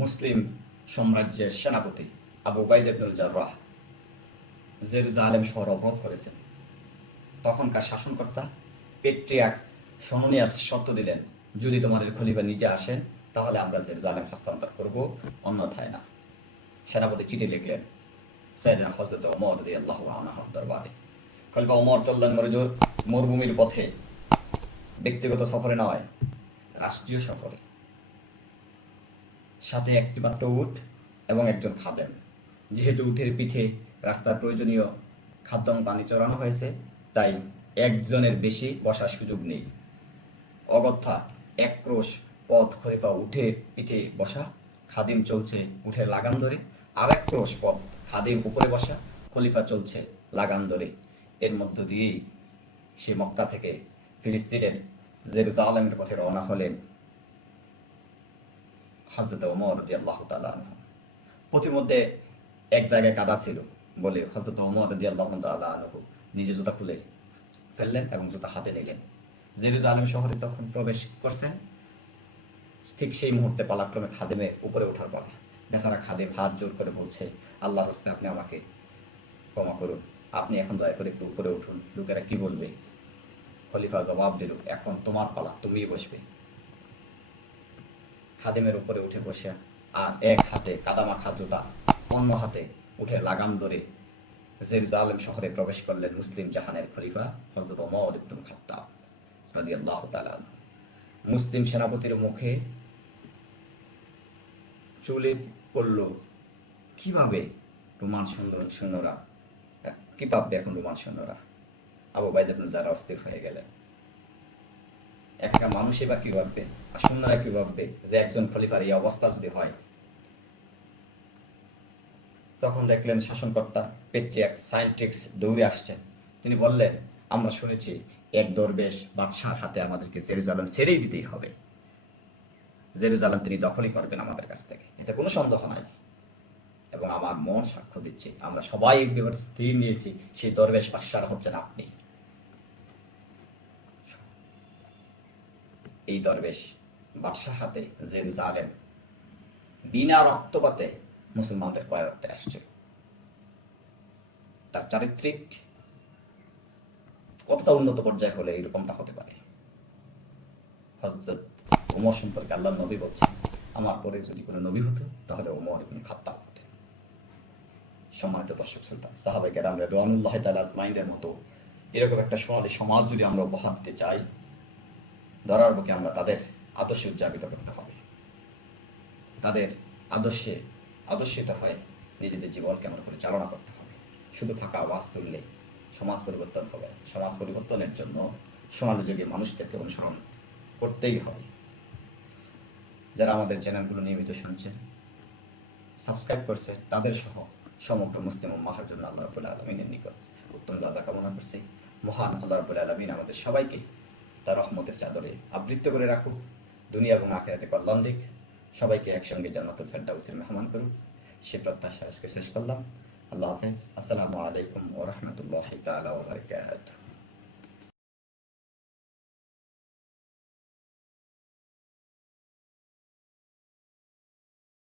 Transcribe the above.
মুসলিম সাম্রাজ্যের সেনাপতি আবু উবাইদা ইবনুল জাররাহ জেরুজালেম শহর অবরোধ করেছেন। তখনকার শাসনকর্তা পেট্রিয়ার্ক সনোনিয়াস শর্ত দিলেন, যদি তোমাদের খলিফা নিজে আসেন তাহলে আমরা জেরুজালেম হস্তান্তর করব, অন্যথায় না। সেনাপতি চিঠি লিখলেন সাইয়েদনা হযরত ওমর রাদিয়াল্লাহু আনহুর দরবারে। খলিফা ওমর চললেন মরুভূমির পথে, ব্যক্তিগত সফরে নয়, রাষ্ট্রীয় সফরে। সাথে একটি মাত্র উট এবং একজন খাদেম। যেহেতু উটের পিঠে রাস্তার প্রয়োজনীয় খাদ্য এবং পানি চড়ানো হয়েছে, তাই একজনের বেশি বসার সুযোগ নেই। অগত্যা এক ক্রোশ পথ খলিফা উঠে পিঠে বসা, খাদিম চলছে উঠে লাগাম ধরে। আর এক ক্রোশ পথ খাদিম উপরে বসা, খলিফা চলছে লাগাম ধরে। এর মধ্য দিয়েই সে মক্কা থেকে ফিলিস্তিনের জেরুজালেমের পথে রওনা হলেন হযরত ওমর রাদিয়াল্লাহু তাআলা আনহু। পথিমধ্যে এক জায়গায় কাদা ছিল বলে হযরত ওমর রাদিয়াল্লাহু তাআলা আনহু নিজে জুতা খুলে ফেললেন এবং জুতা হাতে নিলেন। জেরুজালেম শহরে তখন প্রবেশ করছেন। ঠিক সেই মুহূর্তে পালাক্রমে খাদেমের উপরে ওঠার পালা। বেচারা খাদেম হাত জোর করে বলছে, আল্লাহর হস্তে আপনি আমাকে ক্ষমা করুন, আপনি এখন দয়া করে একটু উপরে উঠুন, লোকেরা কি বলবে। খলিফা জবাব দিল, এখন তোমার পালা, তুমিই বসবে। খাদেমের উপরে উঠে বসে আর এক হাতে কাদামাখা জুতা, অন্য হাতে উঠে লাগাম ধরে জেরুজালেম শহরে প্রবেশ করলেন মুসলিম জাহানের খলিফা হযরত ওমর ইবনুল খাত্তাব রাদিয়াল্লাহু তাআলা আনহু। মুসলিম সেনাপতির মুখে চুলে পড়ল, কিভাবে রোমান সৈন্যরা, কি ভাববে এখন রোমান সৈন্যরা। আবু উবাইদা ইবনুল জাররাহ অস্থির হয়ে গেলেন। একটা মানুষই বা কি ভাববে, আর সৈন্যরা কি ভাববে যে একজন খলিফার এই অবস্থা যদি হয়। তখন দেখলেন শাসনকর্তা পেট্রিয়ার্ক সাইন্ট্রিক্স দৌড়ে আসছেন। তিনি বললেন, আমরা শুনেছি এক দরবেশ বাদশার হাতে আমাদেরকে জেরুজালেম ছেড়েই দিতেই হবে। জেরুজালেম তিনি দখলই করবেন আমাদের কাছ থেকে, এতে কোনো সন্দেহ নাই। এবং আমার মন সাক্ষ্য দিচ্ছে, আমরা সবাই একবার স্থির নিয়েছি সেই দরবেশ বাদশার হচ্ছেন আপনি। এই দরবেশ বাদশার হাতে জেরুজালেম বিনা রক্তপাতে মুসলমানদের করাতে আসছে। তার চারিত্রিক কতটা উন্নত পর্যায়ে হলে এরকমটা হতে পারে। হযরত ওমর সম্পর্কে আল্লাহর নবী বলছেন, আমার পরে যদি কোনো নবী হতো তাহলে ওমর ইবনুল খাত্তাব হতেন। সম্মানিত দর্শক শ্রোতা, সাহাবায়ে কেরাম রিদওয়ানুল্লাহি তাআলা আজমাইনের মতো এরকম একটা সোনালী সমাজ যদি আমরা উপহার দিতে চাই, ধরার বুকে আমরা তাদের আদর্শে উদযাপিত করতে হবে। তাদের আদর্শিত হয়ে নিজেদের জীবনকে আমরা পরিচালনা করতে হবে। শুধু ফাঁকা আওয়াজ তুললে সমাজ পরিবর্তন হবে। সমাজ পরিবর্তনের জন্য সোনালী যুগে মানুষদেরকে অনুসরণ করতেই হবে। যারা আমাদের চ্যানেলগুলো নিয়মিত শুনছেন, সাবস্ক্রাইব করছে, তাদের সহ সমগ্র মুসলিম উম্মাহর জন্য আল্লাহ রাব্বুল আলামিনের নিকট উত্তম জাযা কামনা করছি। মহান আল্লাহ রাব্বুল আলামিন আমাদের সবাইকে তার রহমতের চাদরে আবৃত করে রাখুক, দুনিয়া এবং আখিরাতে কল্যাণ দিক, সবাইকে একসঙ্গে জান্নাতুল ফেরদাউসের মেহমান করুক, সে প্রত্যাশা আজকে শেষ করলাম। আল্লাহ হাফেজ। আসসালামু আলাইকুম ওয়া রাহমাতুল্লাহি তাআলা ওয়া বারাকাতুহু।